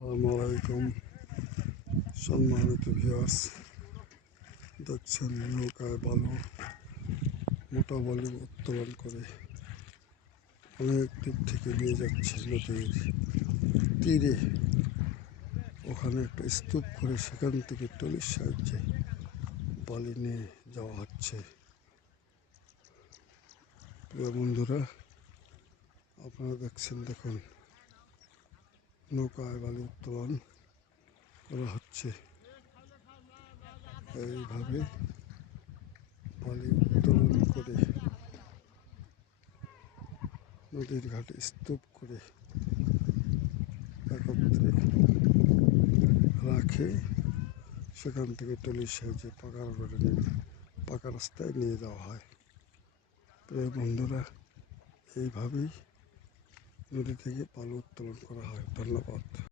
আসসালামাইকুম সম্মানিত ভিউয়ার্স, দেখছেন নৌকায় বালু, মোটা বালু উত্তোলন করে অনেক দিক থেকে নিয়ে যাচ্ছে নদীর তীরে। ওখানে একটা স্তূপ করে সেখান থেকে ট্রলির সাহায্যে বালি নিয়ে যাওয়া হচ্ছে। প্রিয় বন্ধুরা, আপনারা দেখুন নৌকায় বালি উত্তোলন করা হচ্ছে। এইভাবে বালি উত্তোলন করে নদীর ঘাটে স্তূপ করে একত্রে রাখে, সেখান থেকে ট্রলির সাহায্যে পাকা রাস্তায় নিয়ে যাওয়া হয়। প্রিয় বন্ধুরা, এইভাবেই নদী থেকে বালু উত্তোলন করা হয়। ধন্যবাদ।